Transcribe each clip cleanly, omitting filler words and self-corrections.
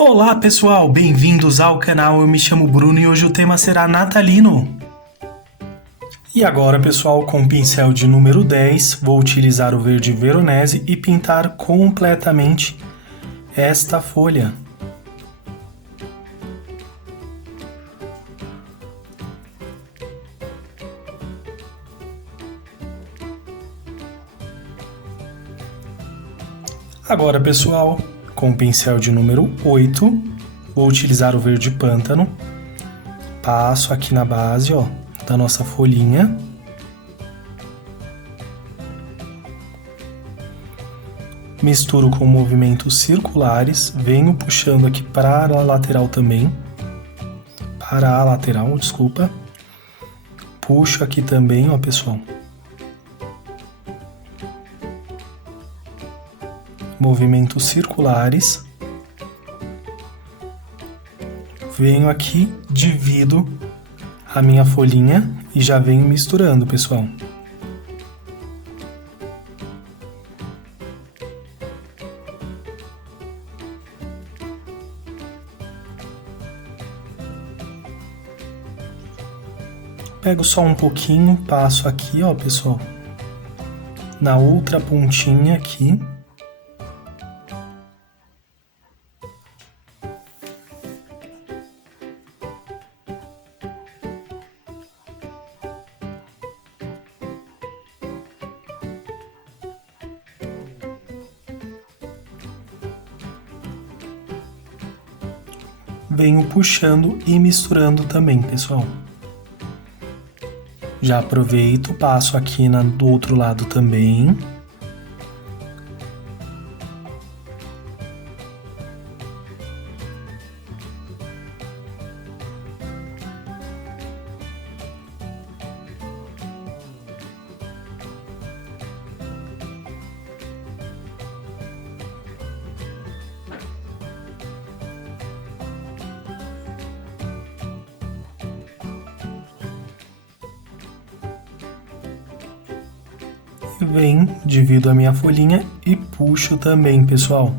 Olá pessoal, bem-vindos ao canal. Eu me chamo Bruno e hoje o tema será natalino. E agora pessoal, com o pincel de número 10, vou utilizar o verde Veronese e pintar completamente esta folha. Agora pessoal, com o pincel de número 8, vou utilizar o verde pântano. Passo aqui na base, ó, da nossa folhinha. Misturo com movimentos circulares, venho puxando aqui para a lateral também. Para a lateral, desculpa. Puxo aqui também, ó, pessoal. Movimentos circulares. Venho aqui, divido a minha folhinha e já venho misturando, pessoal. Pego só um pouquinho, passo aqui, ó, pessoal, na outra pontinha aqui. Venho puxando e misturando também, pessoal. Já aproveito, passo aqui do outro lado também. Venho, divido a minha folhinha e puxo também, pessoal.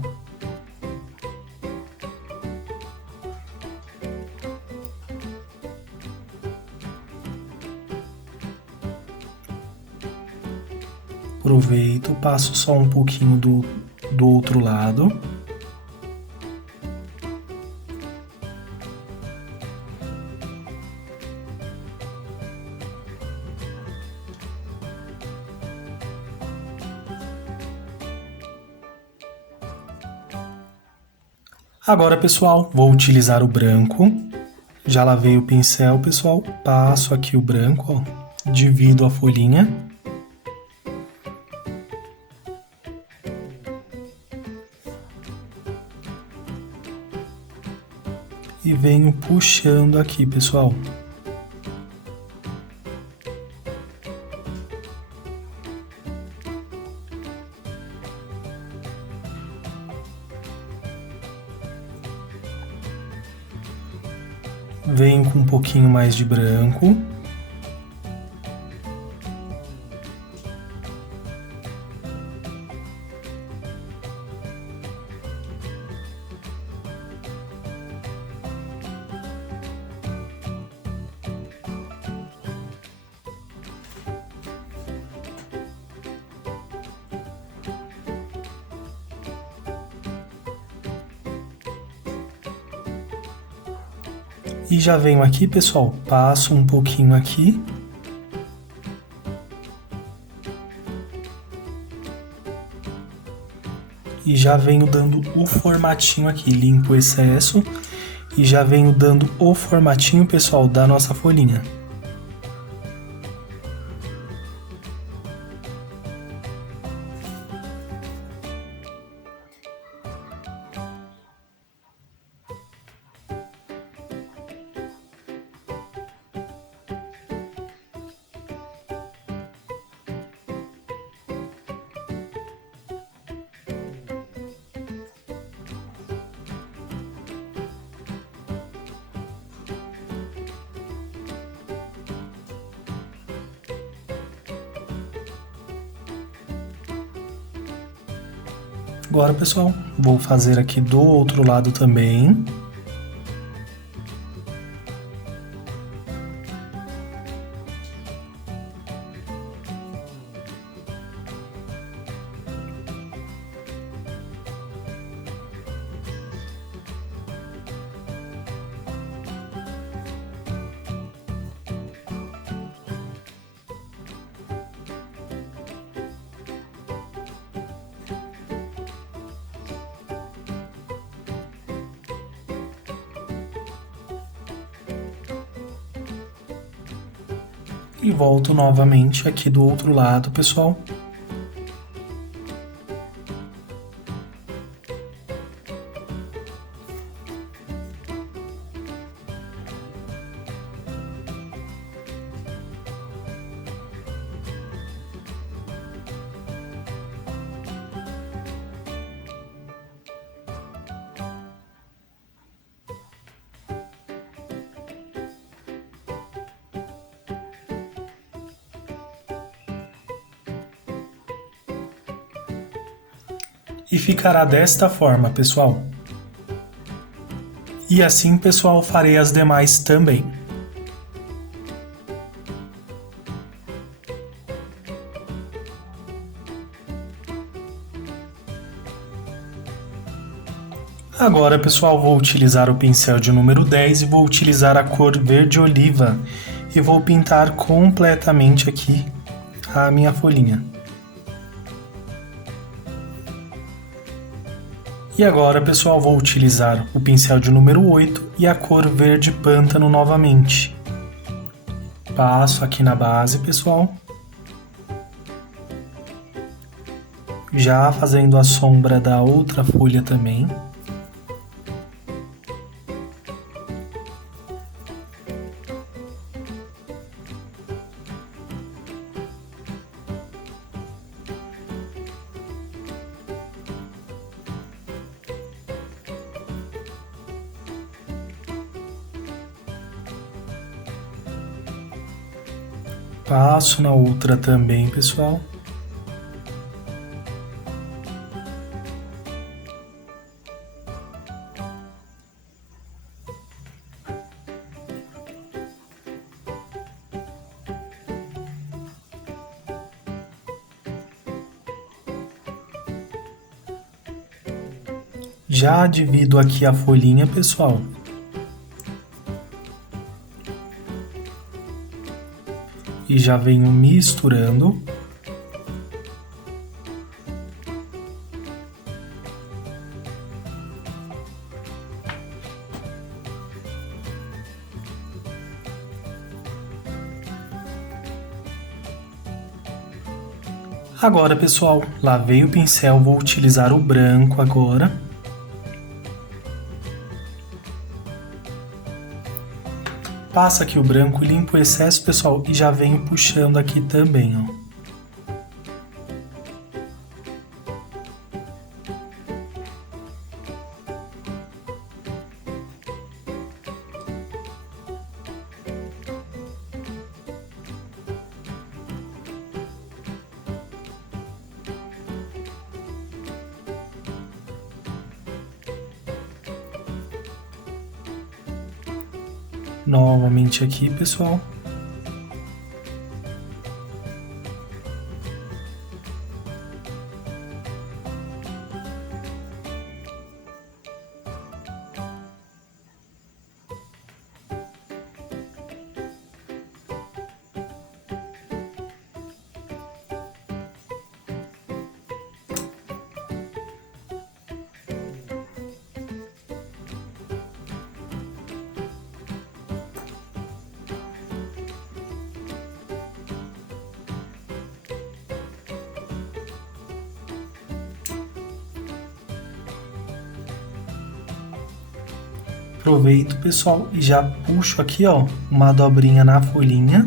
Aproveito, passo só um pouquinho do outro lado. Agora, pessoal, vou utilizar o branco. Já lavei o pincel, pessoal. Passo aqui o branco, ó. Divido a folhinha. E venho puxando aqui, pessoal. Venho com um pouquinho mais de branco. E já venho aqui, pessoal, passo um pouquinho aqui. E já venho dando o formatinho aqui, limpo o excesso. E já venho dando o formatinho, pessoal, da nossa folhinha. Agora, pessoal, vou fazer aqui do outro lado também. E volto novamente aqui do outro lado, pessoal. E ficará desta forma, pessoal. E assim, pessoal, farei as demais também. Agora, pessoal, vou utilizar o pincel de número 10 e vou utilizar a cor verde oliva e vou pintar completamente aqui a minha folhinha. E agora, pessoal, vou utilizar o pincel de número 8 e a cor verde pântano novamente. Passo aqui na base, pessoal. Já fazendo a sombra da outra folha também. Passo na outra também, pessoal. Já divido aqui a folhinha, pessoal. E já venho misturando. Agora, pessoal, lavei o pincel, vou utilizar o branco agora. Passa aqui o branco, limpo o excesso, pessoal, e já venho puxando aqui também, ó. Novamente aqui, pessoal. Aproveito, pessoal, e já puxo aqui, ó, uma dobrinha na folhinha.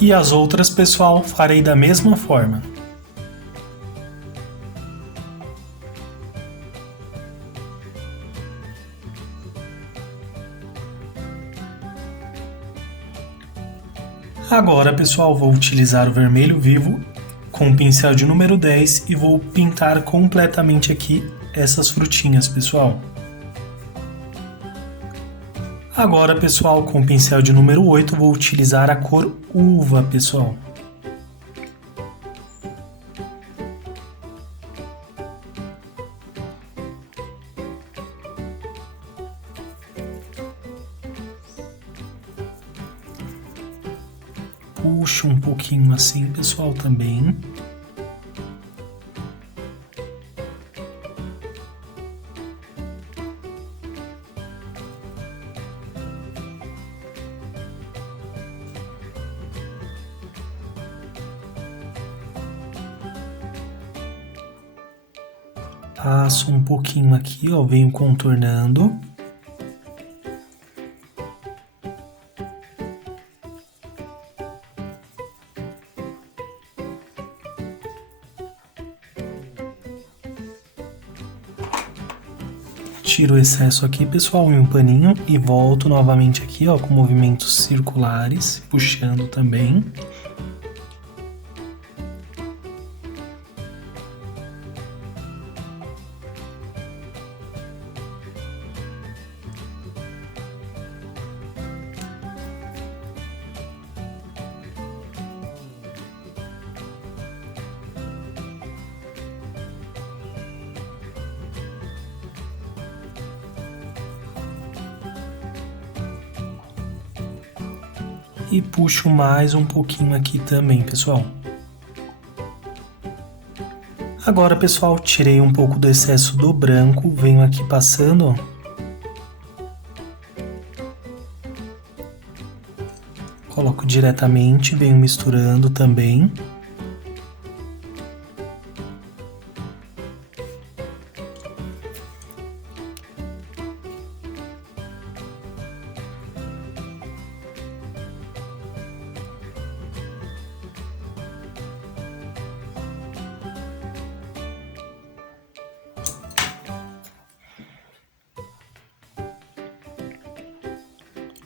E as outras, pessoal, farei da mesma forma. Agora, pessoal, vou utilizar o vermelho vivo com o pincel de número 10 e vou pintar completamente aqui essas frutinhas, pessoal. Agora, pessoal, com o pincel de número 8, vou utilizar a cor uva, pessoal. Puxo um pouquinho assim, pessoal, também. Passo um pouquinho aqui, ó, venho contornando. Tiro o excesso aqui, pessoal, em um paninho e volto novamente aqui, ó, com movimentos circulares, puxando também. E puxo mais um pouquinho aqui também, pessoal. Agora, pessoal, tirei um pouco do excesso do branco, venho aqui passando, ó. Coloco diretamente, venho misturando também.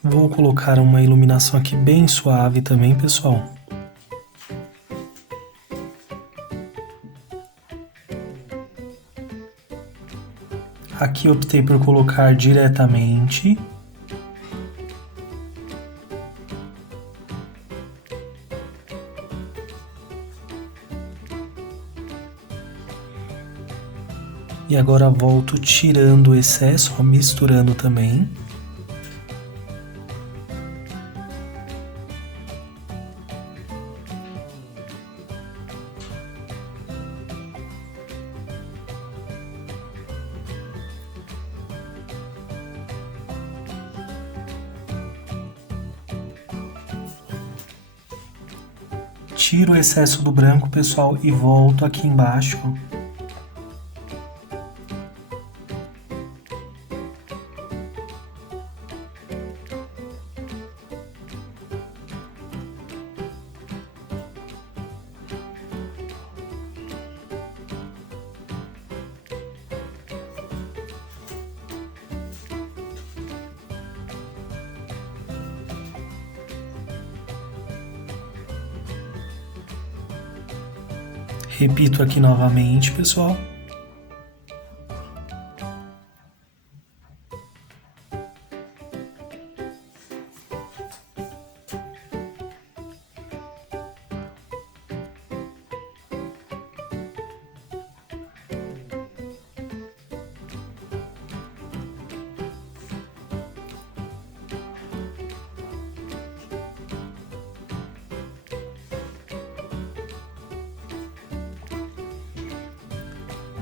Vou colocar uma iluminação aqui bem suave também, pessoal. Aqui optei por colocar diretamente. E agora volto tirando o excesso, ó, misturando também. Tiro o excesso do branco, pessoal, e volto aqui embaixo. Repito aqui novamente, pessoal.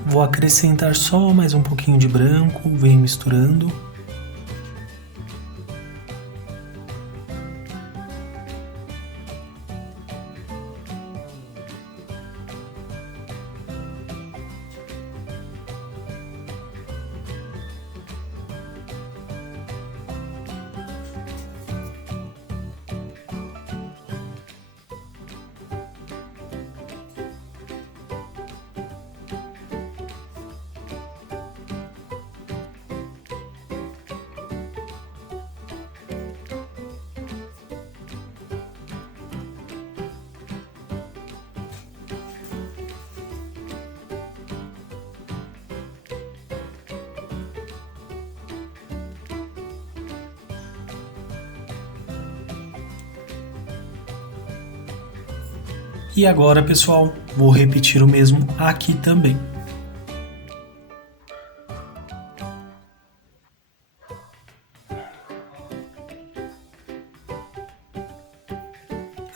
Vou acrescentar só mais um pouquinho de branco, venho misturando. E agora, pessoal, vou repetir o mesmo aqui também.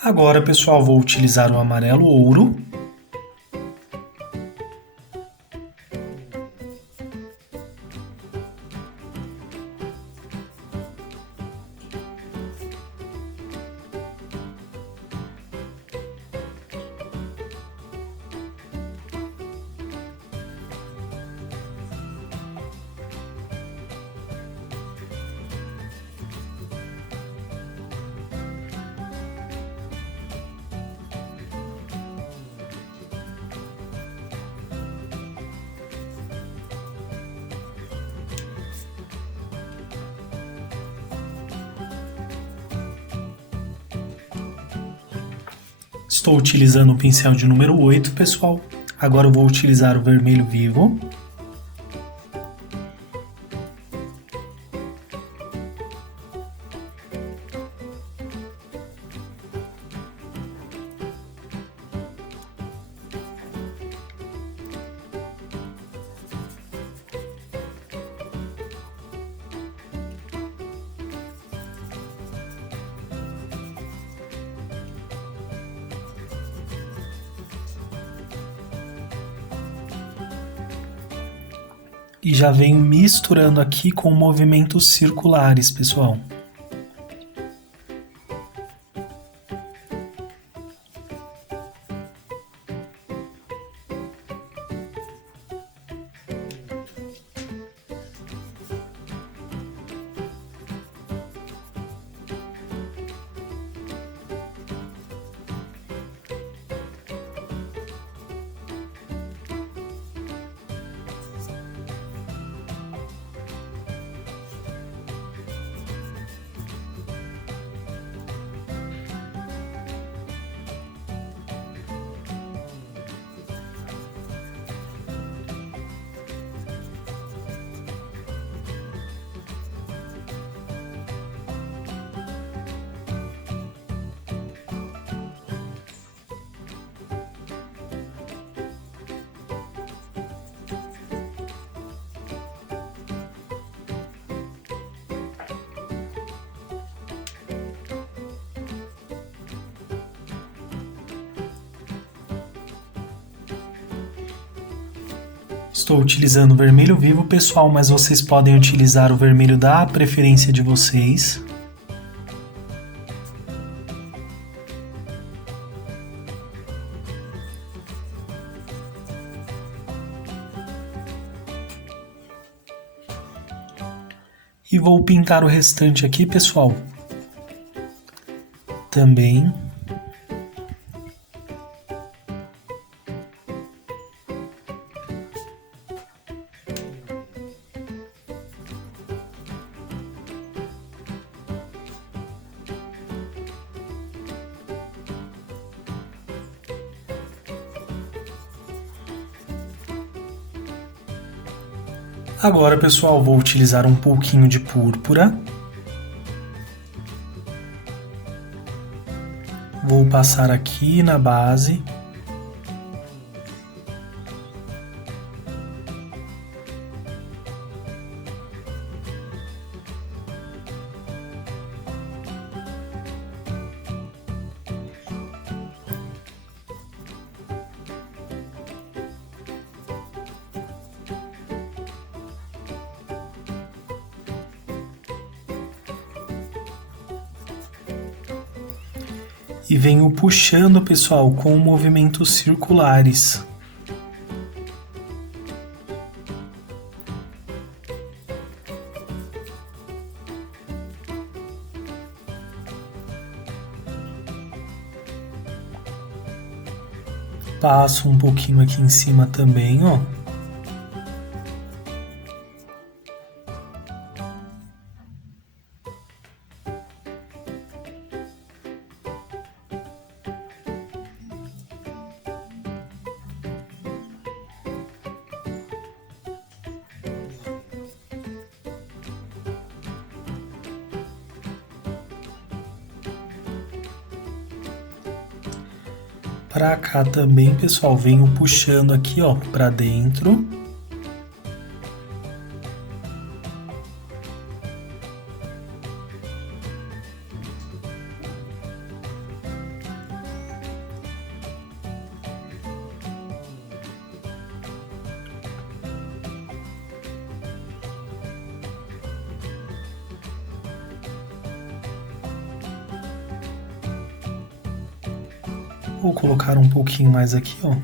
Agora, pessoal, vou utilizar o amarelo ouro. Estou utilizando o pincel de número 8, pessoal. Agora eu vou utilizar o vermelho vivo. E já venho misturando aqui com movimentos circulares, pessoal. Estou utilizando o vermelho vivo, pessoal, mas vocês podem utilizar o vermelho da preferência de vocês. E vou pintar o restante aqui, pessoal. Também. Agora, pessoal, vou utilizar um pouquinho de púrpura. Vou passar aqui na base. E venho puxando, pessoal, com movimentos circulares. Passo um pouquinho aqui em cima também, ó. Pra cá também, pessoal, venho puxando aqui, ó, pra dentro. Vou colocar um pouquinho mais aqui, ó.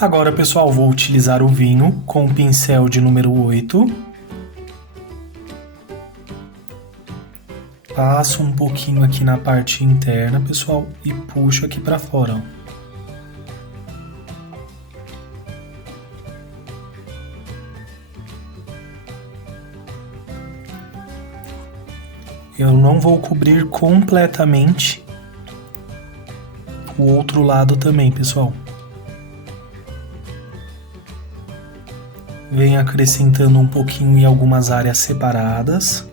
Agora, pessoal, vou utilizar o vinho com o pincel de número 8. Passo um pouquinho aqui na parte interna, pessoal, e puxo aqui para fora, ó. Eu não vou cobrir completamente o outro lado também, pessoal. Venho acrescentando um pouquinho em algumas áreas separadas.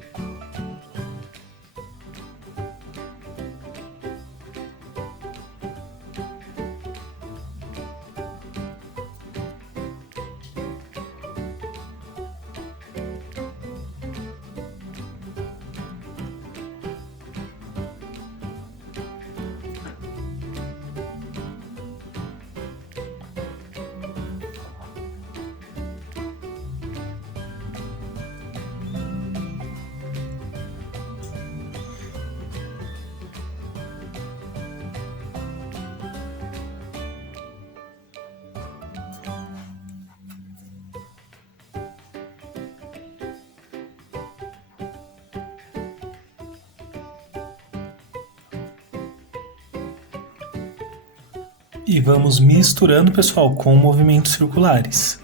E vamos misturando, pessoal, com movimentos circulares.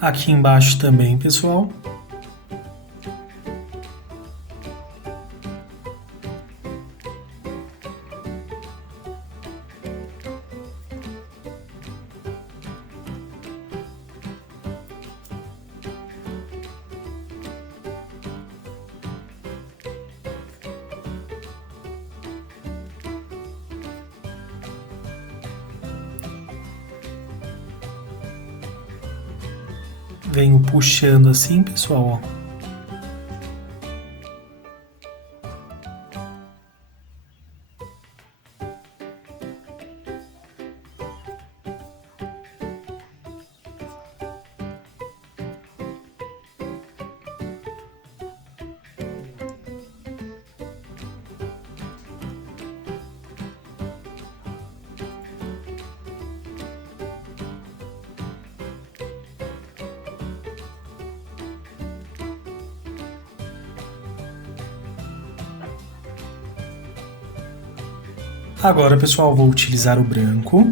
Aqui embaixo também, pessoal. Venho puxando assim, pessoal, ó. Agora, pessoal, vou utilizar o branco.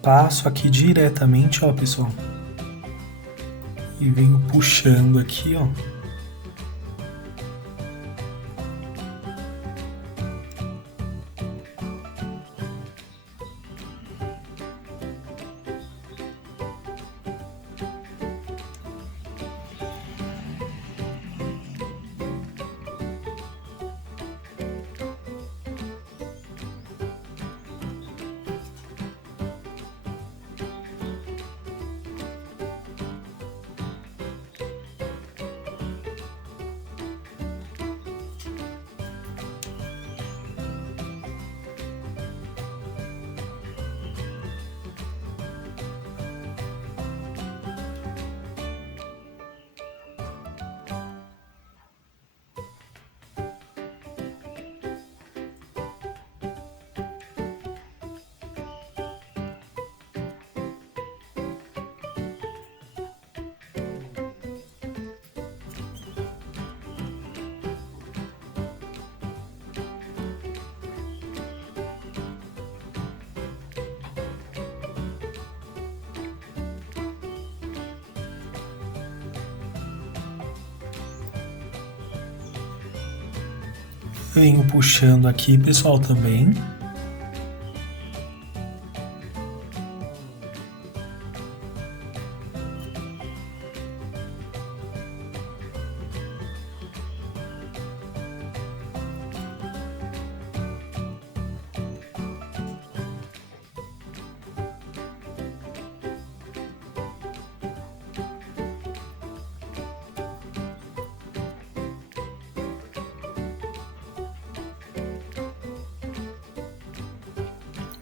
Passo aqui diretamente, ó, pessoal. E venho puxando aqui, ó. Venho puxando aqui, pessoal, também.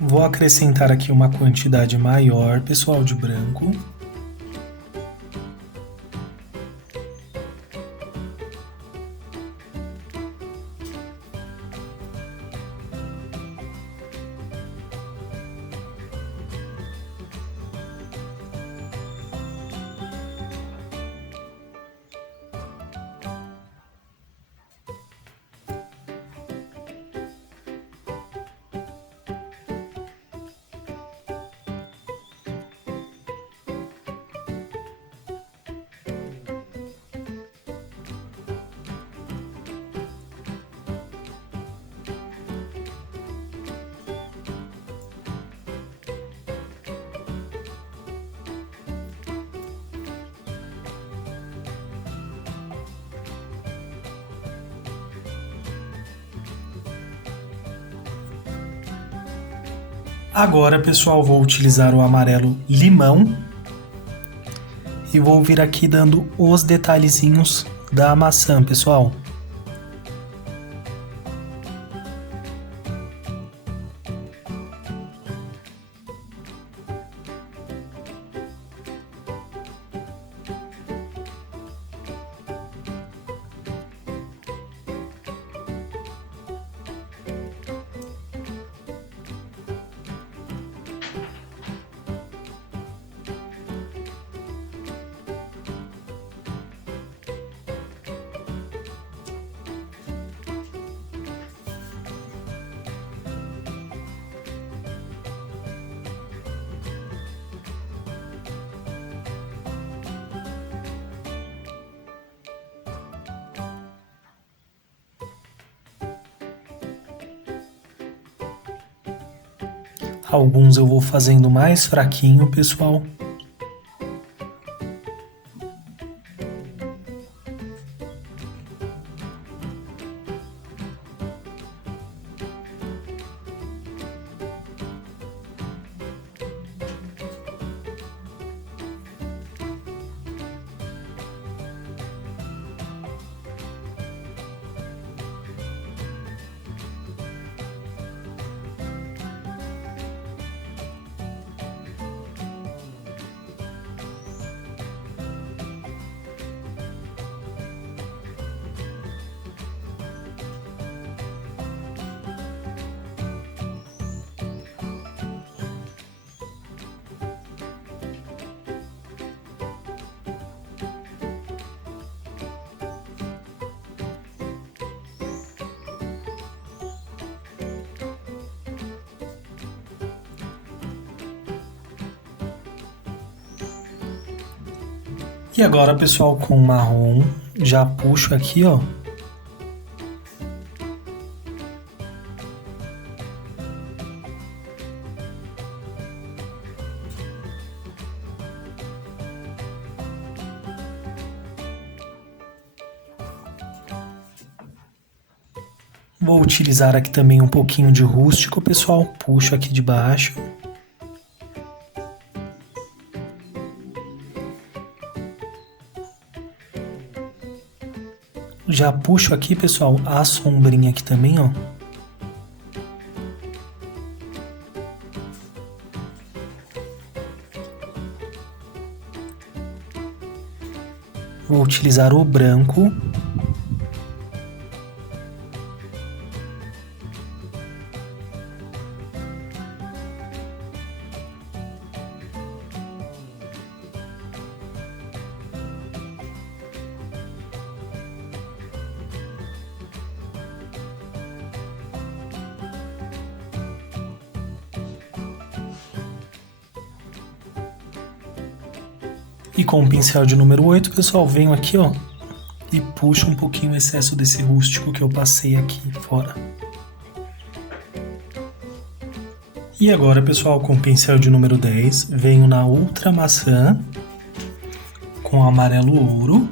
Vou acrescentar aqui uma quantidade maior, pessoal, de branco. Agora, pessoal, vou utilizar o amarelo limão e vou vir aqui dando os detalhezinhos da maçã, pessoal. Alguns eu vou fazendo mais fraquinho, pessoal. E agora, pessoal, com o marrom, já puxo aqui, ó. Vou utilizar aqui também um pouquinho de rústico, pessoal. Puxo aqui de baixo. Já puxo aqui, pessoal, a sombrinha aqui também, ó. Vou utilizar o branco. E com o pincel de número 8, pessoal, venho aqui, ó, e puxa um pouquinho o excesso desse rústico que eu passei aqui fora. E agora, pessoal, com o pincel de número 10, venho na outra maçã com amarelo ouro.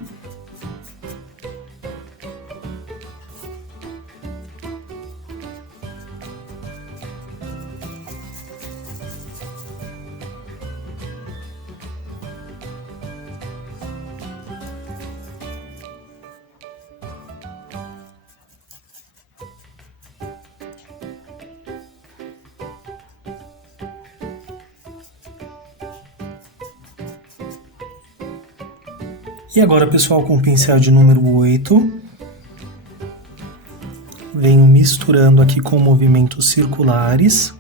E agora, pessoal, com o pincel de número 8, venho misturando aqui com movimentos circulares.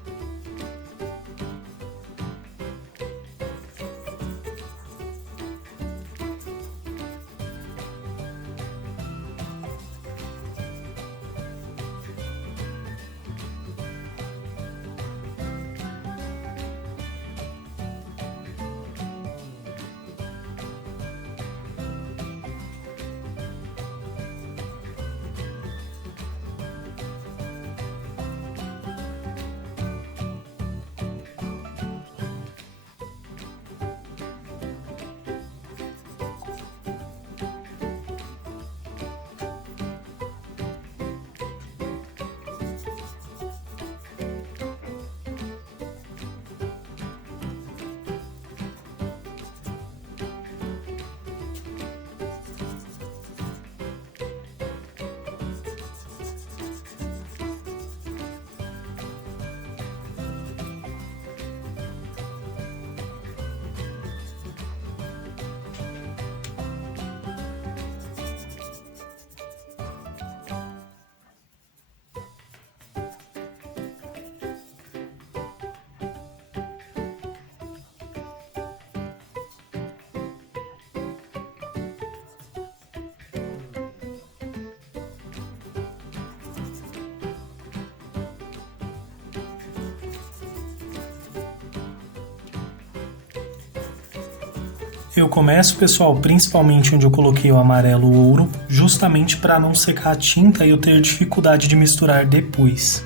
Eu começo, pessoal, principalmente onde eu coloquei o amarelo ouro, justamente para não secar a tinta e eu ter dificuldade de misturar depois.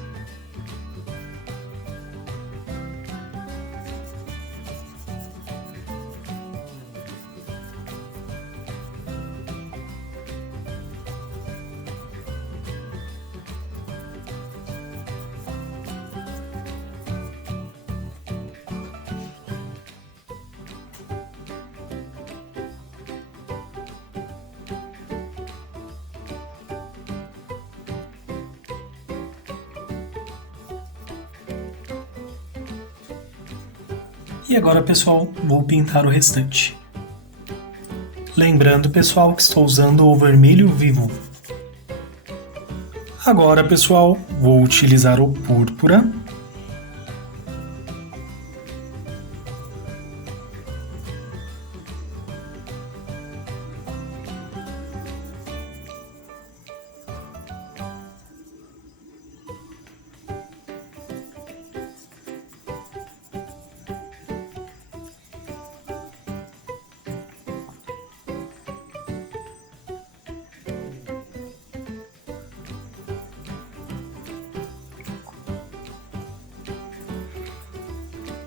E agora, pessoal, vou pintar o restante. Lembrando, pessoal, que estou usando o vermelho vivo. Agora, pessoal, vou utilizar o púrpura.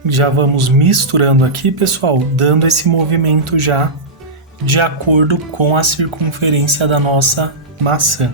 Já vamos misturando aqui, pessoal, dando esse movimento já de acordo com a circunferência da nossa maçã.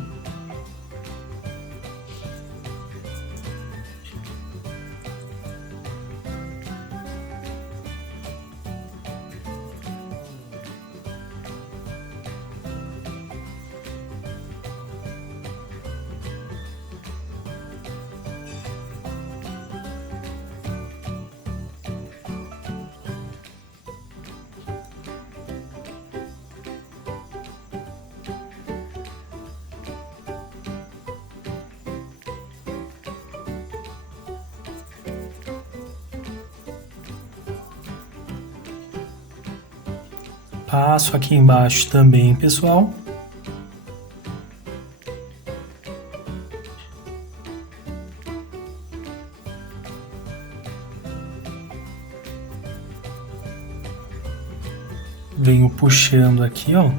Passo aqui embaixo também, pessoal. Venho puxando aqui, ó.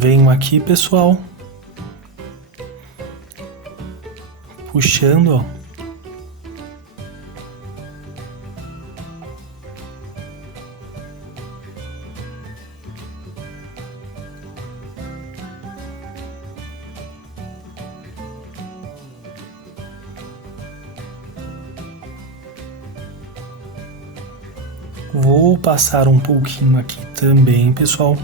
Venho aqui, pessoal, puxando, ó. Vou passar um pouquinho aqui também, pessoal.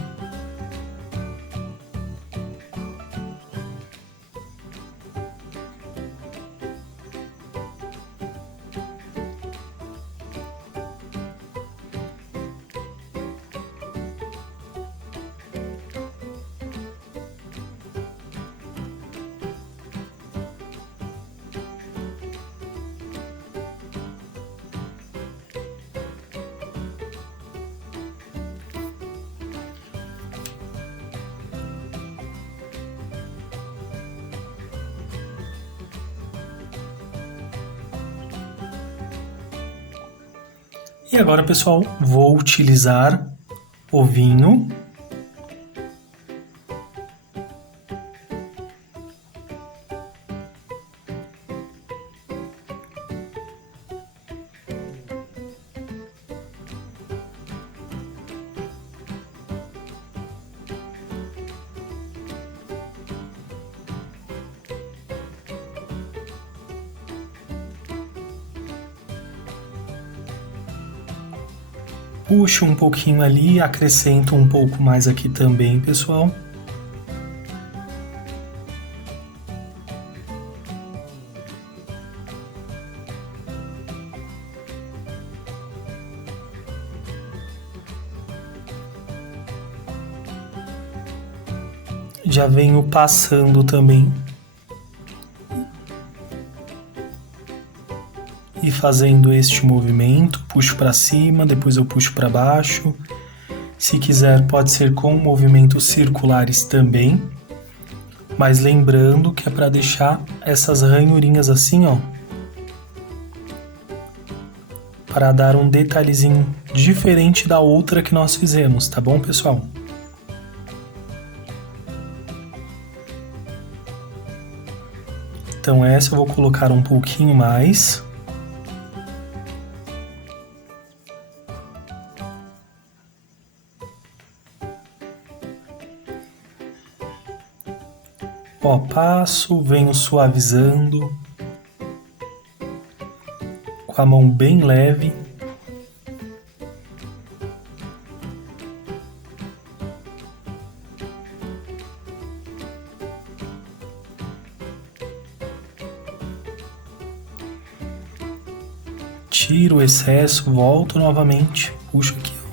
E agora, pessoal, vou utilizar o vinho. Puxo um pouquinho ali, acrescento um pouco mais aqui também, pessoal. Já venho passando também e fazendo este movimento, puxo para cima, depois eu puxo para baixo. Se quiser, pode ser com movimentos circulares também, mas lembrando que é para deixar essas ranhurinhas assim, ó, para dar um detalhezinho diferente da outra que nós fizemos, tá bom, pessoal? Então essa eu vou colocar um pouquinho mais. Ó, passo, venho suavizando com a mão bem leve. Tiro o excesso, volto novamente, puxo aqui, ó.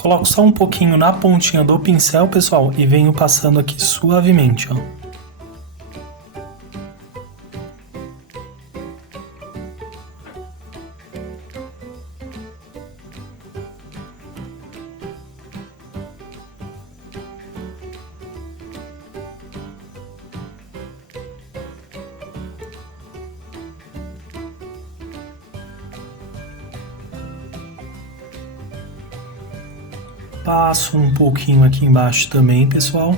Coloco só um pouquinho na pontinha do pincel, pessoal, e venho passando aqui suavemente, ó. Passo um pouquinho aqui embaixo também, pessoal.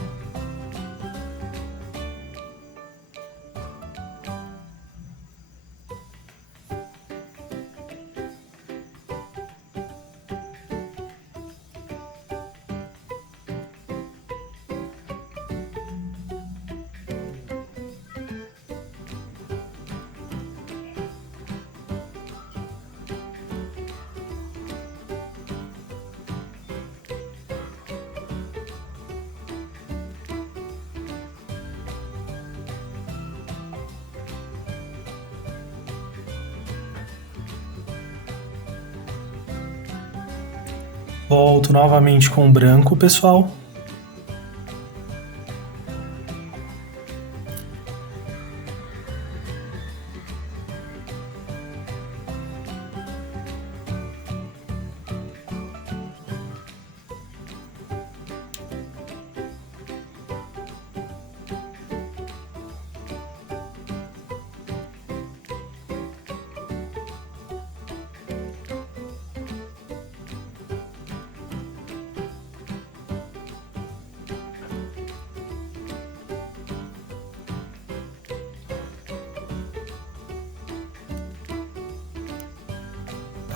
Volto novamente com o branco, pessoal.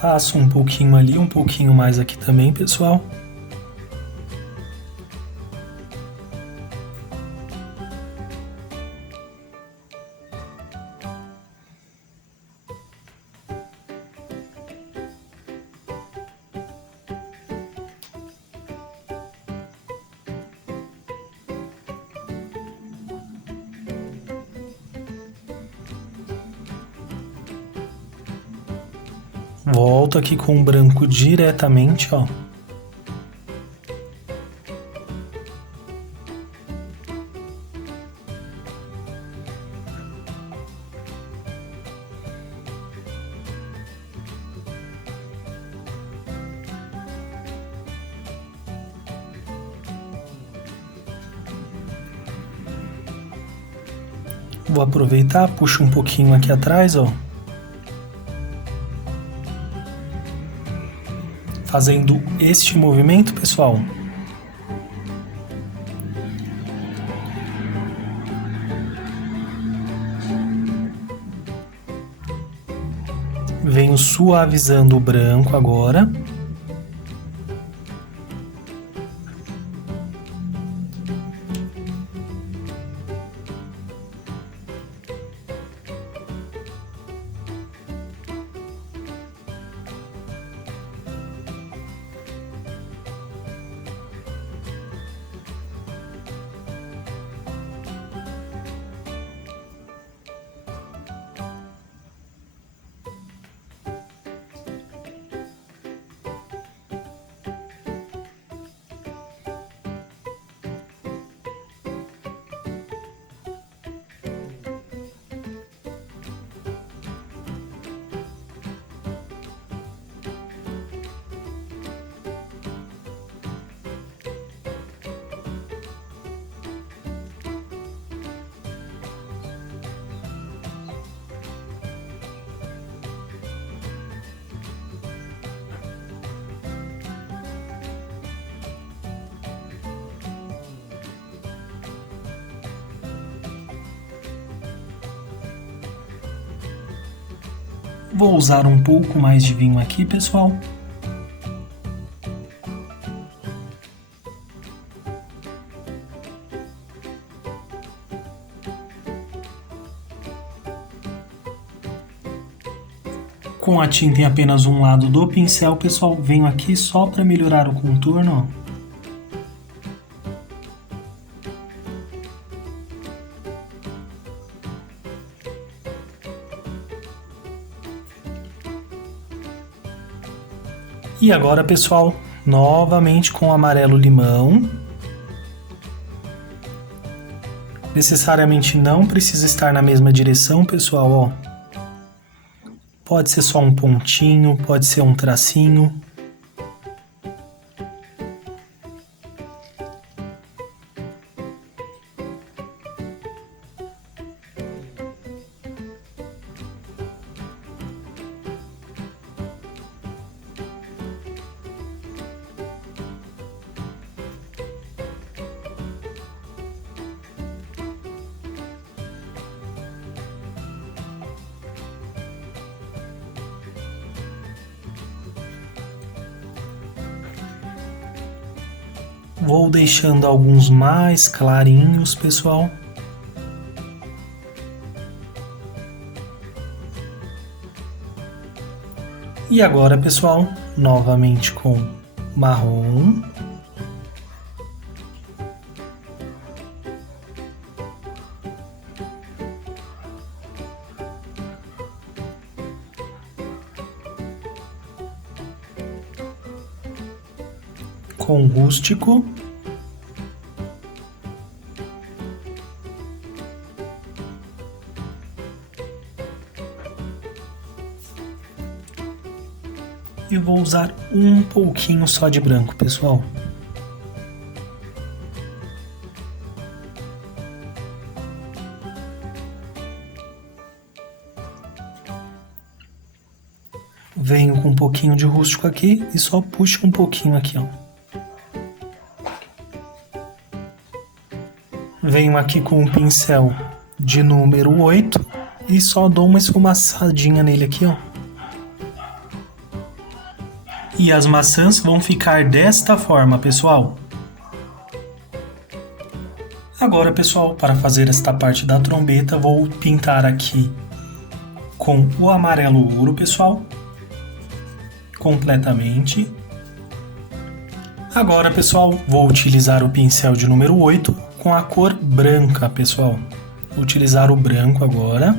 Passo um pouquinho ali, um pouquinho mais aqui também, pessoal. Volto aqui com o branco diretamente, ó. Vou aproveitar, puxo um pouquinho aqui atrás, ó. Fazendo este movimento, pessoal, venho suavizando o branco agora. Vou usar um pouco mais de vinho aqui, pessoal. Com a tinta em apenas um lado do pincel, pessoal, venho aqui só para melhorar o contorno, ó. E agora, pessoal, novamente com o amarelo limão. Necessariamente não precisa estar na mesma direção, pessoal, ó. Pode ser só um pontinho, pode ser um tracinho. Vou deixando alguns mais clarinhos, pessoal. E agora, pessoal, novamente com marrom. Com rústico. E vou usar um pouquinho só de branco, pessoal. Venho com um pouquinho de rústico aqui e só puxo um pouquinho aqui, ó. Venho aqui com um pincel de número 8 e só dou uma esfumaçadinha nele aqui, ó. E as maçãs vão ficar desta forma, pessoal. Agora, pessoal, para fazer esta parte da trombeta, vou pintar aqui com o amarelo ouro, pessoal, completamente. Agora, pessoal, vou utilizar o pincel de número 8 com a cor branca, pessoal. Vou utilizar o branco agora.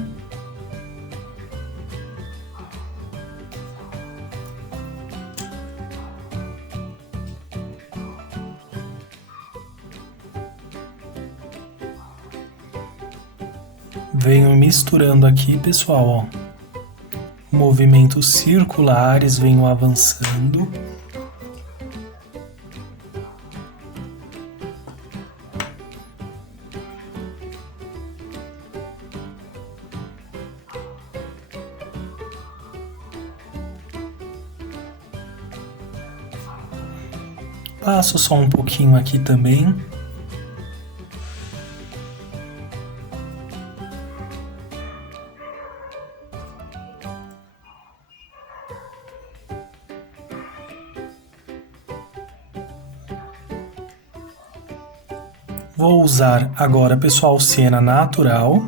Venho misturando aqui, pessoal, ó. Movimentos circulares, venho avançando. Passo só um pouquinho aqui também. Vou usar agora, pessoal, cena natural.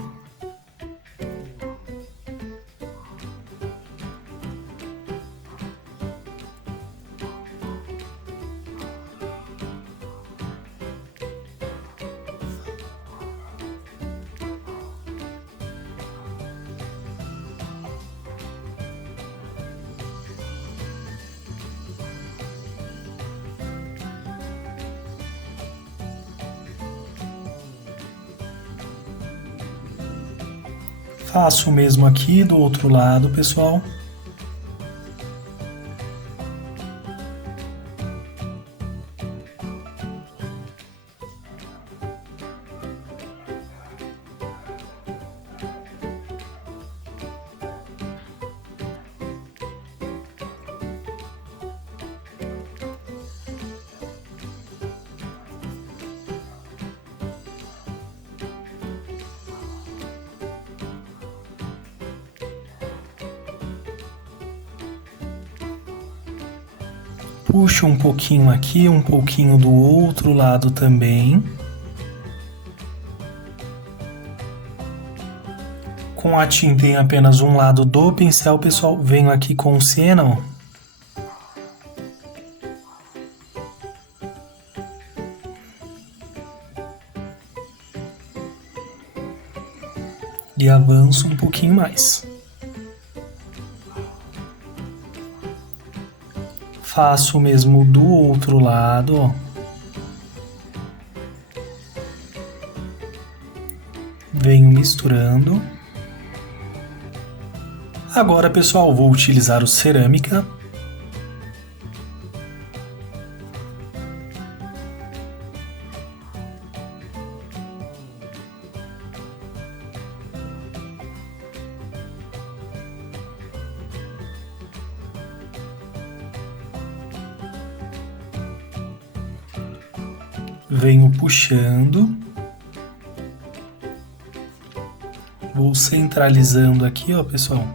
Faço o mesmo aqui do outro lado, pessoal. Puxo um pouquinho aqui, um pouquinho do outro lado também. Com a tinta em apenas um lado do pincel, pessoal, venho aqui com cena, ó. E avanço um pouquinho mais. Faço o mesmo do outro lado, ó. Venho misturando. Agora, pessoal, vou utilizar o cerâmica. Venho puxando. Vou centralizando aqui, ó, pessoal.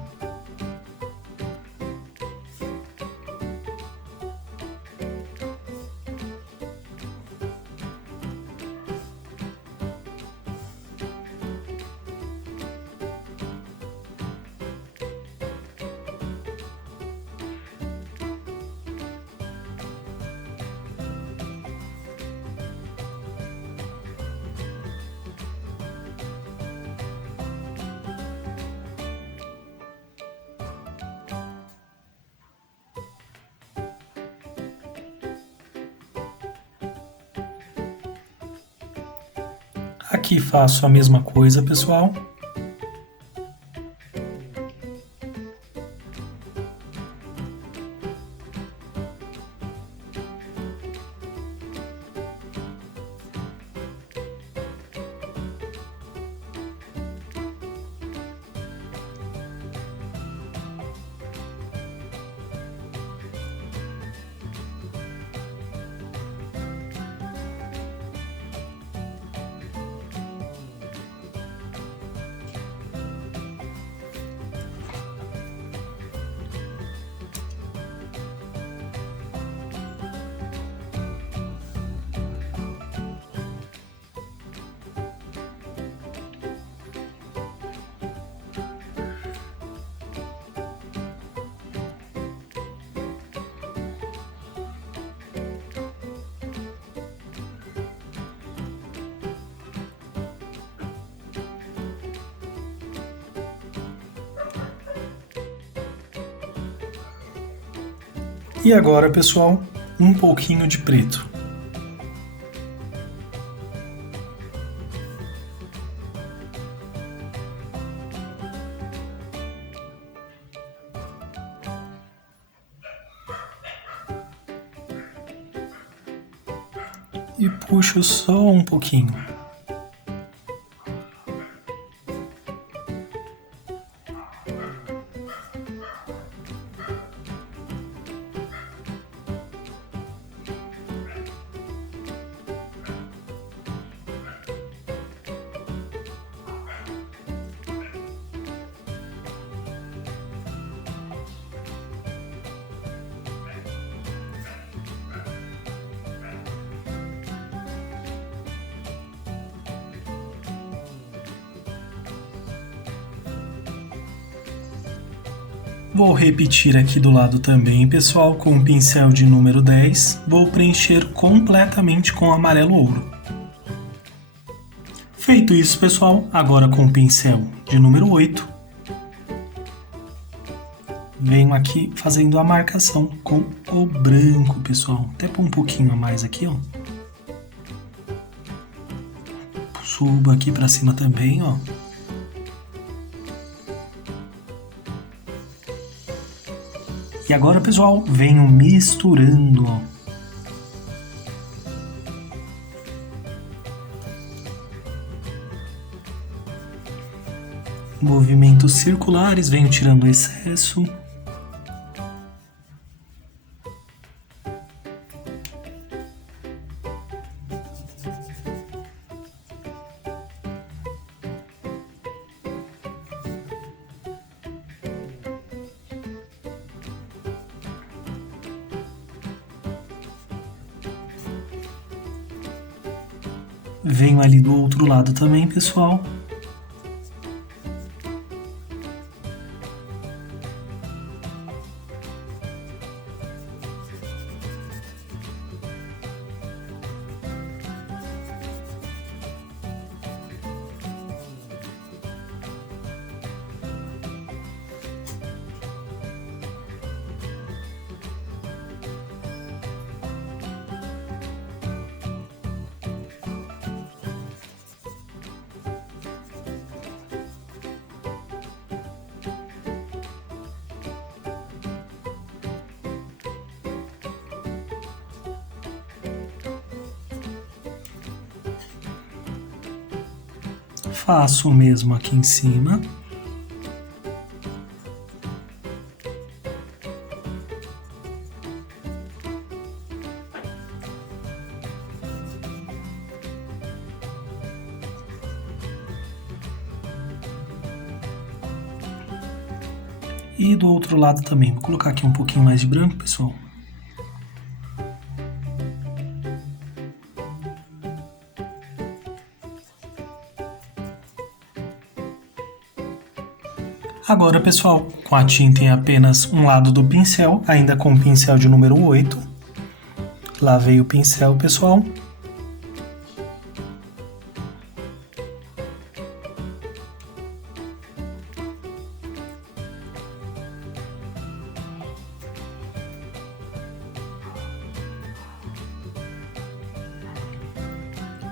Aqui faço a mesma coisa, pessoal. E agora, pessoal, um pouquinho de preto. E puxo só um pouquinho. Vou repetir aqui do lado também, pessoal, com o pincel de número 10, vou preencher completamente com amarelo ouro. Feito isso, pessoal, agora com o pincel de número 8, venho aqui fazendo a marcação com o branco, pessoal. Até pôr um pouquinho a mais aqui, ó. Subo aqui pra cima também, ó. E agora, pessoal, venho misturando, ó. Movimentos circulares, venho tirando o excesso. Venho ali do outro lado também, pessoal. Faço o mesmo aqui em cima. E do outro lado também. Vou colocar aqui um pouquinho mais de branco, pessoal. Agora, pessoal, com a tinta em apenas um lado do pincel, ainda com o pincel de número 8. Lavei o pincel, pessoal.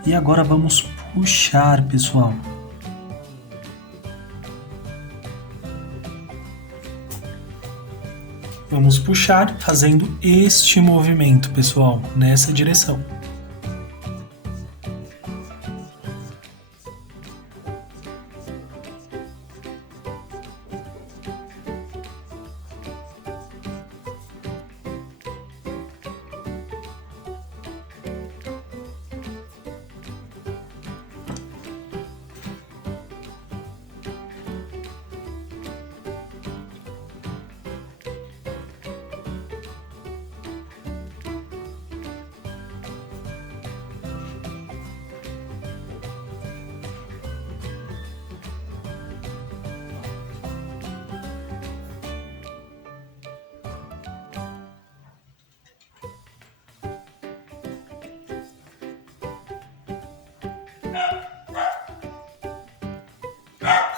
E agora vamos puxar, pessoal. Vamos puxar fazendo este movimento, pessoal, nessa direção.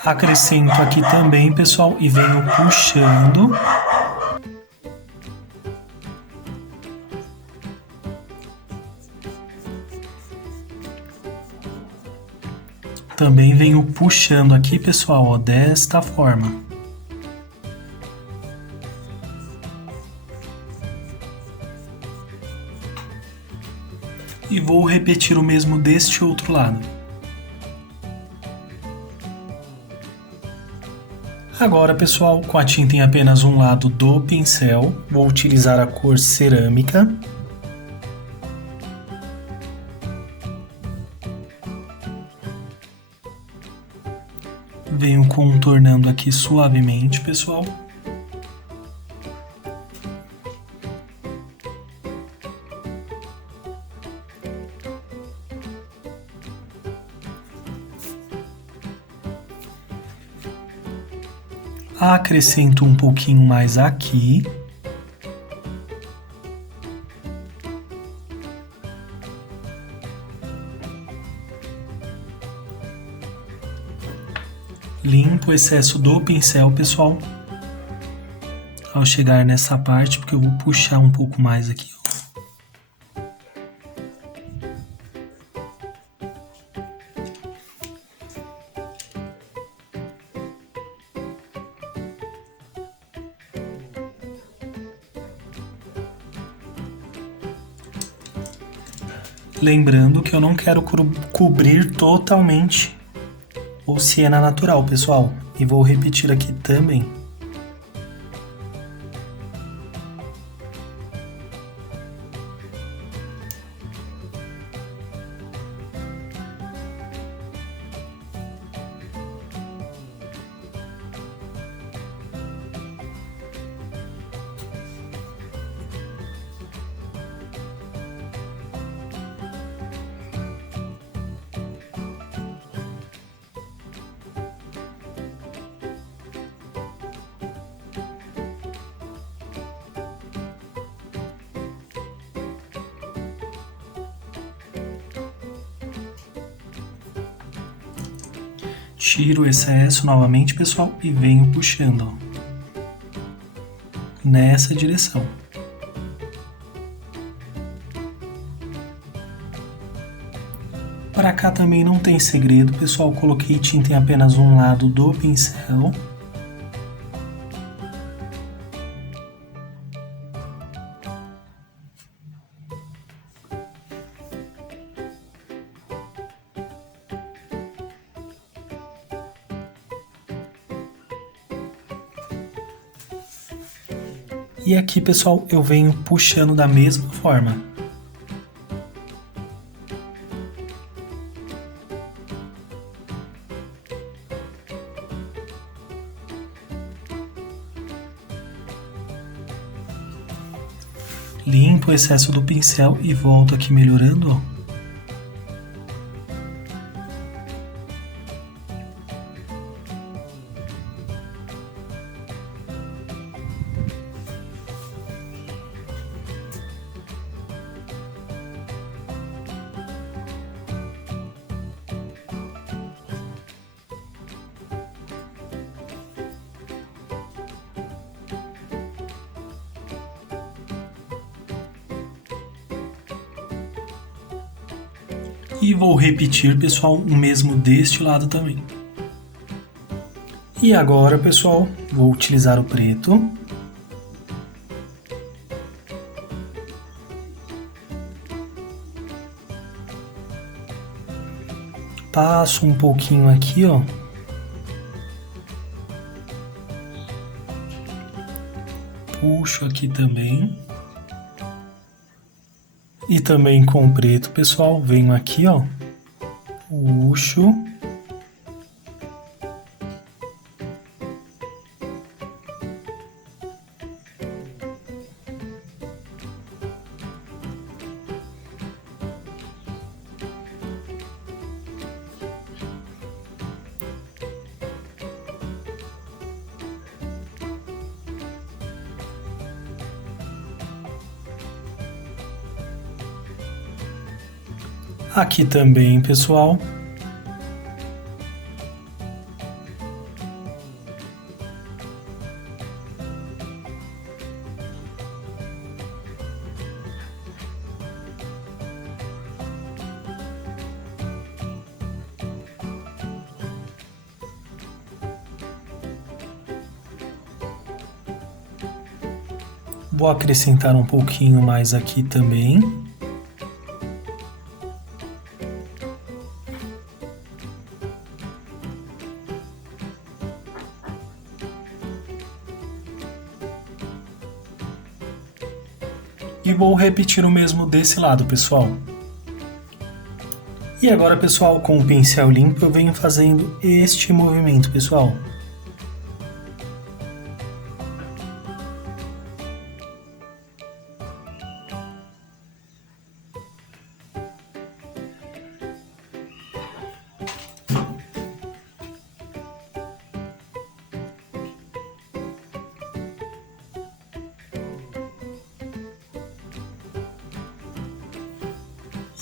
Acrescento aqui também, pessoal, e venho puxando. Também venho puxando aqui, pessoal, ó, desta forma. E vou repetir o mesmo deste outro lado. Agora, pessoal, com a tinta em apenas um lado do pincel, vou utilizar a cor cerâmica. Venho contornando aqui suavemente, pessoal. Acrescento um pouquinho mais aqui. Limpo o excesso do pincel, pessoal. Ao chegar nessa parte, porque eu vou puxar um pouco mais aqui, ó. Lembrando que eu não quero cobrir totalmente o siena natural, pessoal. E vou repetir aqui também. Tiro o excesso novamente, pessoal, e venho puxando, ó, nessa direção. Para cá também não tem segredo, pessoal, coloquei tinta em apenas um lado do pincel. E aqui, pessoal, eu venho puxando da mesma forma. Limpo o excesso do pincel e volto aqui melhorando, ó. E vou repetir, pessoal, o mesmo deste lado também. E agora, pessoal, vou utilizar o preto. Passo um pouquinho aqui, ó. Puxo aqui também. E também com o preto, pessoal, venho aqui, ó, puxo. Aqui também, pessoal. Vou acrescentar um pouquinho mais aqui também. E vou repetir o mesmo desse lado, pessoal. E agora, pessoal, com o pincel limpo eu venho fazendo este movimento, pessoal.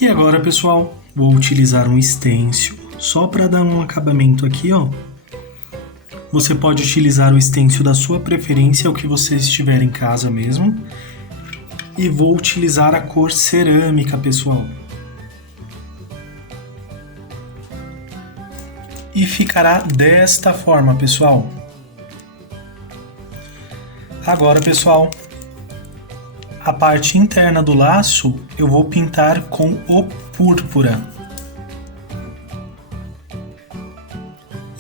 E agora, pessoal, vou utilizar um stencil só para dar um acabamento aqui, ó. Você pode utilizar o stencil da sua preferência, o que você estiver em casa mesmo. E vou utilizar a cor cerâmica, pessoal. E ficará desta forma, pessoal. Agora, pessoal, a parte interna do laço eu vou pintar com o púrpura.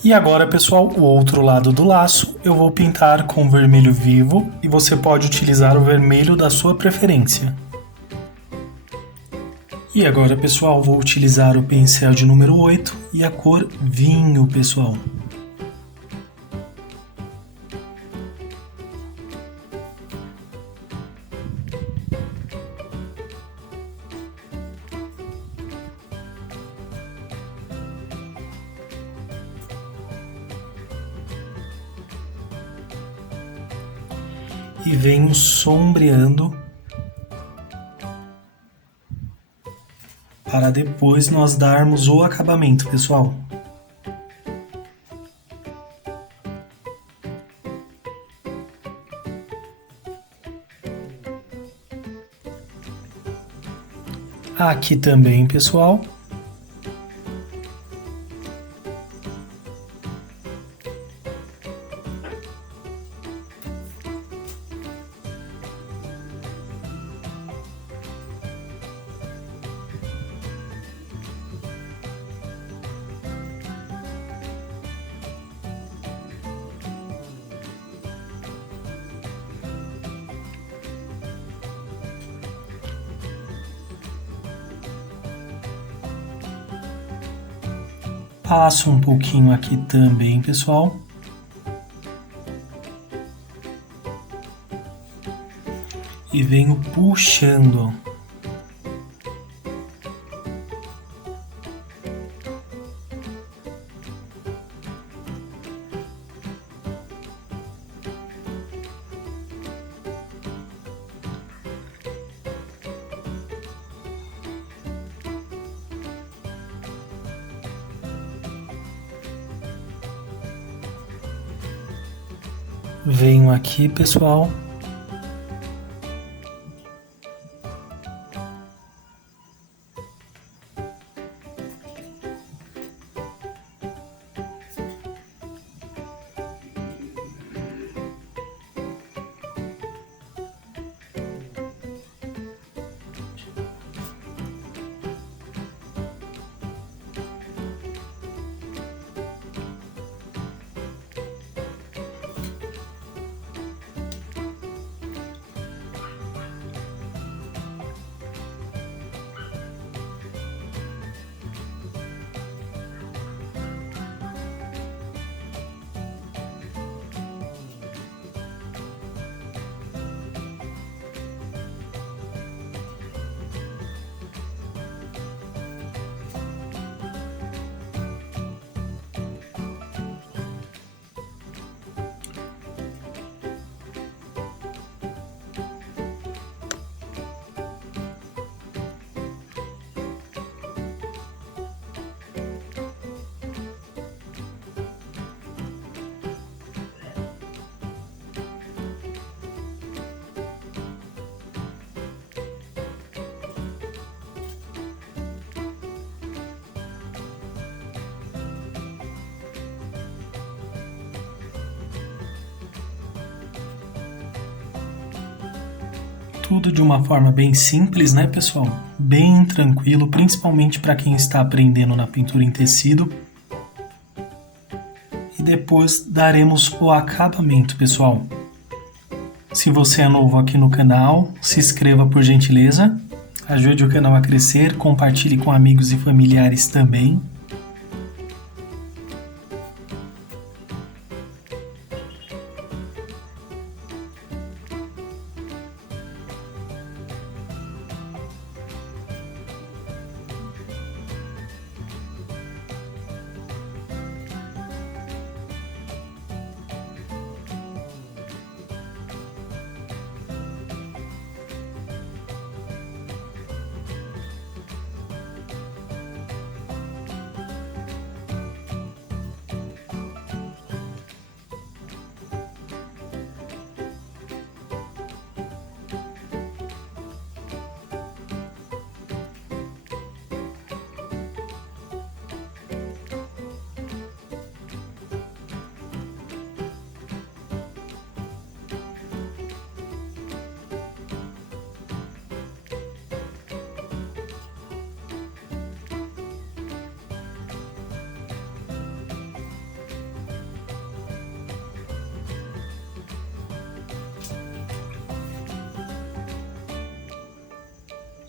E agora, pessoal, o outro lado do laço eu vou pintar com vermelho vivo e você pode utilizar o vermelho da sua preferência. E agora, pessoal, vou utilizar o pincel de número 8 e a cor vinho, pessoal. E venho sombreando para depois nós darmos o acabamento, pessoal. Aqui também, pessoal. Passo um pouquinho aqui também, pessoal. E venho puxando. Venho aqui, pessoal. tudo de uma forma bem simples, né, pessoal? Bem tranquilo, principalmente para quem está aprendendo na pintura em tecido. E depois daremos o acabamento, pessoal. Se você é novo aqui no canal, se inscreva por gentileza. Ajude o canal a crescer, compartilhe com amigos e familiares também.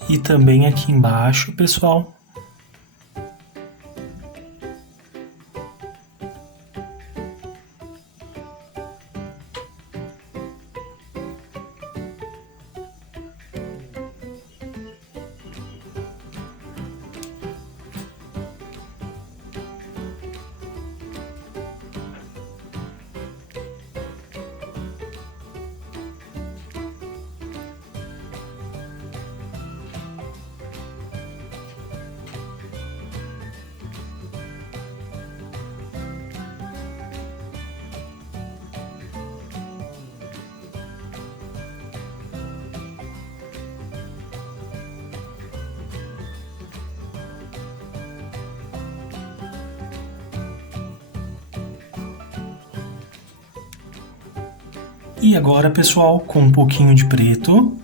E também aqui embaixo, pessoal. E agora, pessoal, com um pouquinho de preto.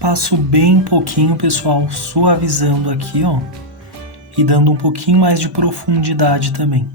Passo bem pouquinho, pessoal, suavizando aqui, ó, e dando um pouquinho mais de profundidade também.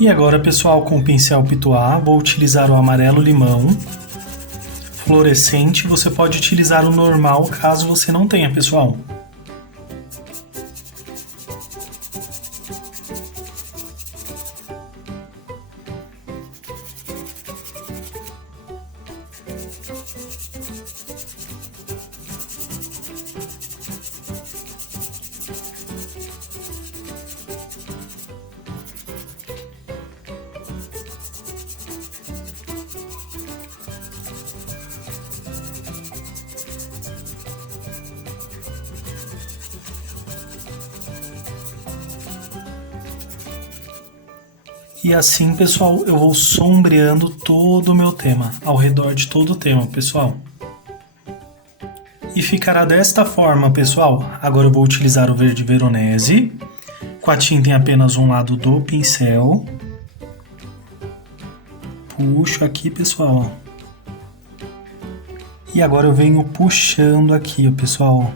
E agora, pessoal, com o pincel Pituá, vou utilizar o amarelo limão. Fluorescente, você pode utilizar o normal caso você não tenha, pessoal. E assim, pessoal, eu vou sombreando todo o meu tema, ao redor de todo o tema, pessoal. E ficará desta forma, pessoal. Agora eu vou utilizar o verde Veronese, com a tinta em apenas um lado do pincel. Puxo aqui, pessoal. E agora eu venho puxando aqui, pessoal.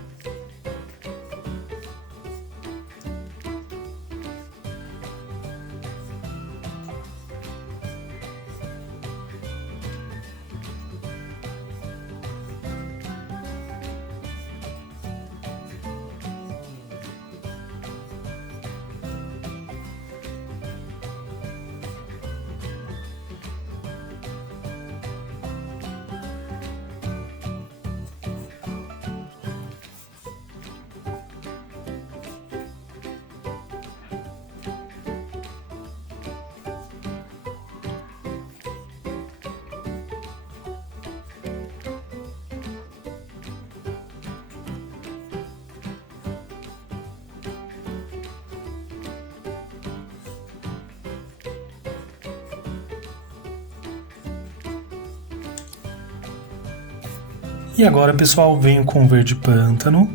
E agora, pessoal, venho com o verde pântano.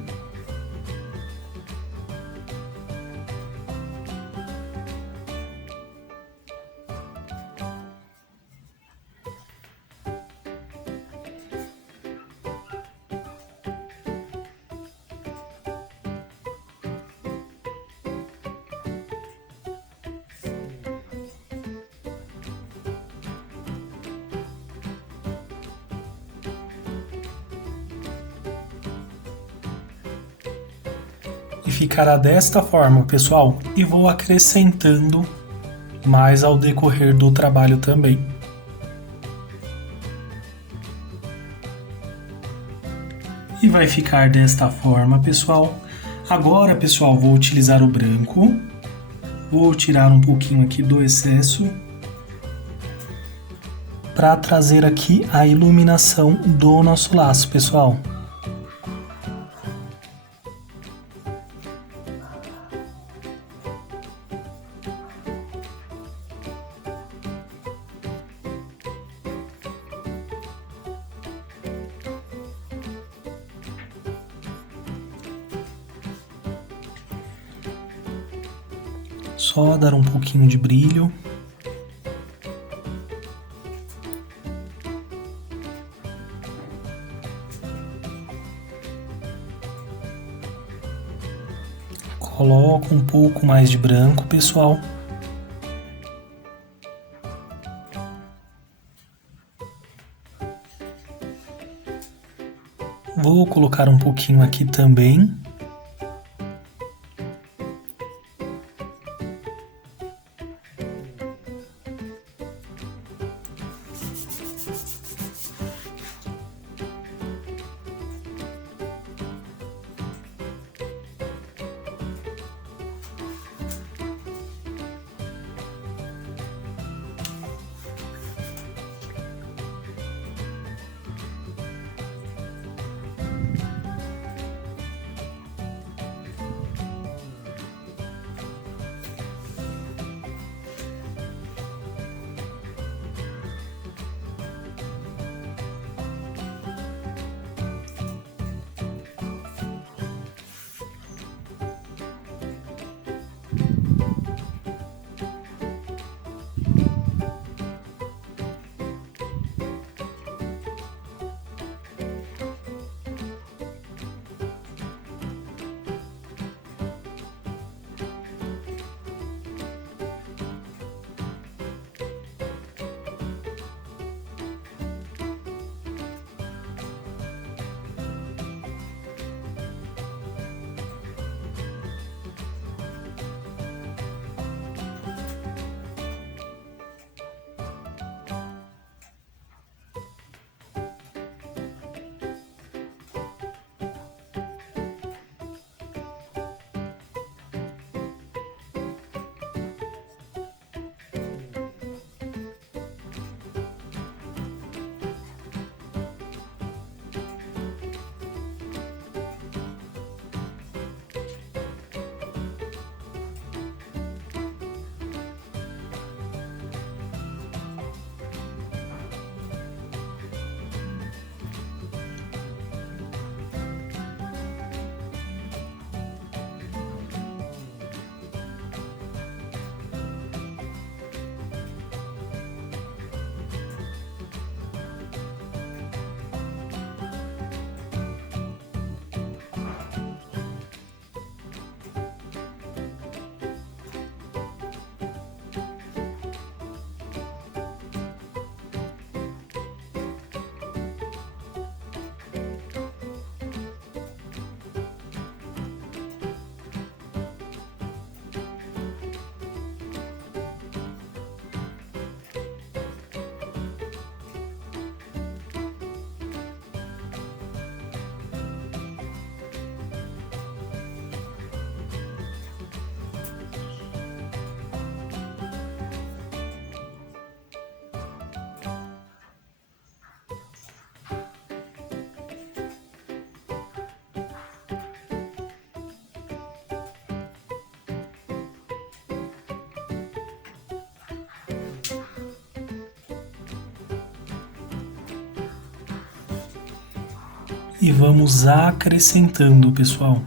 E ficará desta forma, pessoal, e vou acrescentando mais ao decorrer do trabalho também. E vai ficar desta forma, pessoal. Agora, pessoal, vou utilizar o branco. Vou tirar um pouquinho aqui do excesso para trazer aqui a iluminação do nosso laço, pessoal. Só dar um pouquinho de brilho. Coloco um pouco mais de branco, pessoal. Vou colocar um pouquinho aqui também. e vamos acrescentando, pessoal.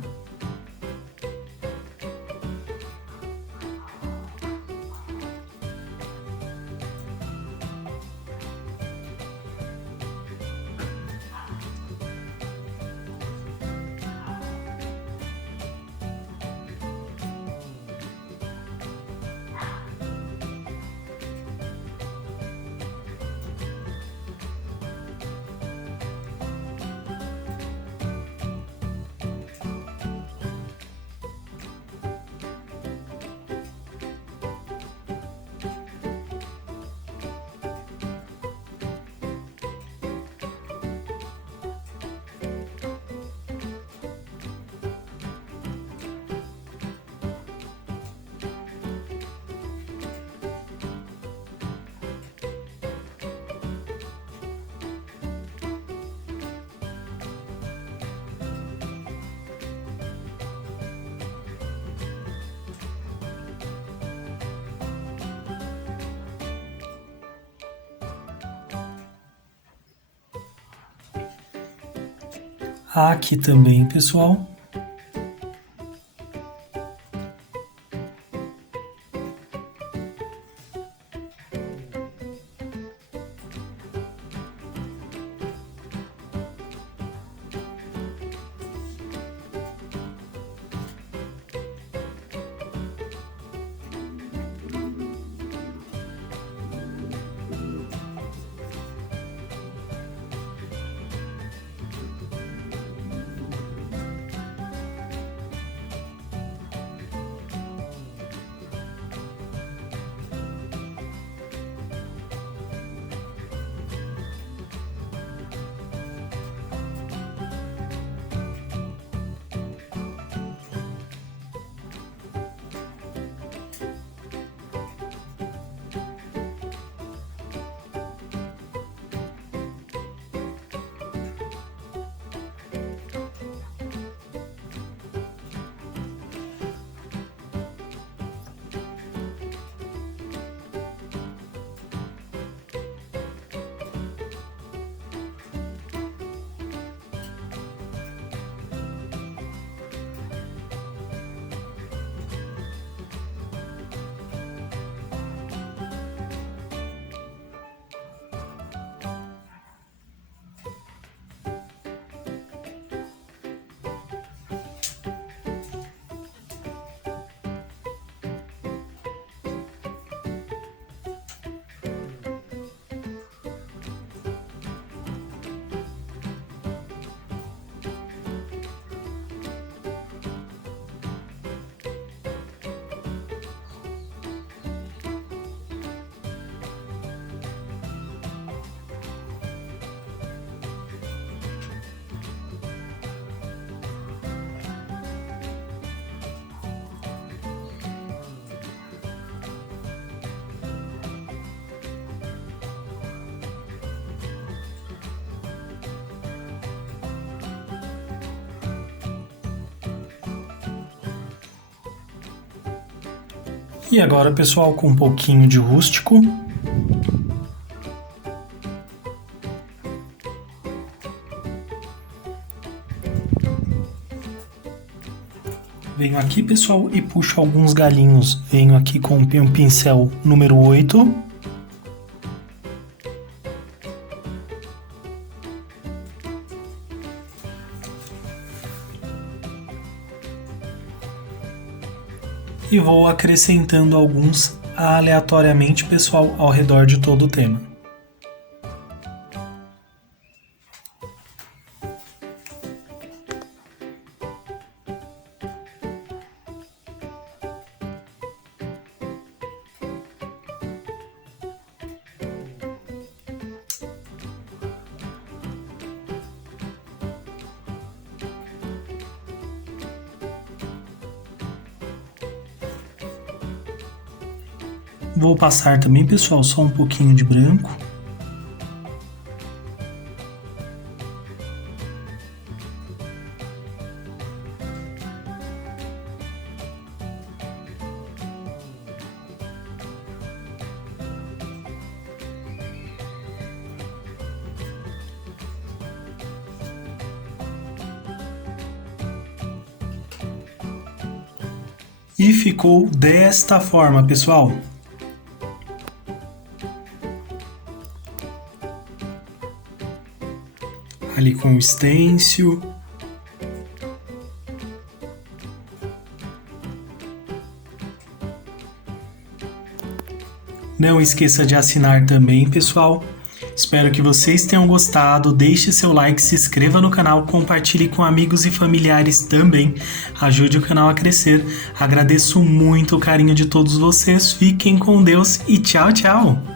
Aqui também, pessoal. E agora, pessoal, com um pouquinho de rústico. Venho aqui, pessoal, e puxo alguns galinhos. Venho aqui com um pincel número 8. E vou acrescentando alguns aleatoriamente, pessoal, ao redor de todo o tema. Vou passar também, pessoal, só um pouquinho de branco. e ficou desta forma, pessoal. Ali com o stencil. Não esqueça de assinar também, pessoal. Espero que vocês tenham gostado. Deixe seu like, se inscreva no canal, compartilhe com amigos e familiares também. Ajude o canal a crescer. Agradeço muito o carinho de todos vocês. Fiquem com Deus e tchau, tchau!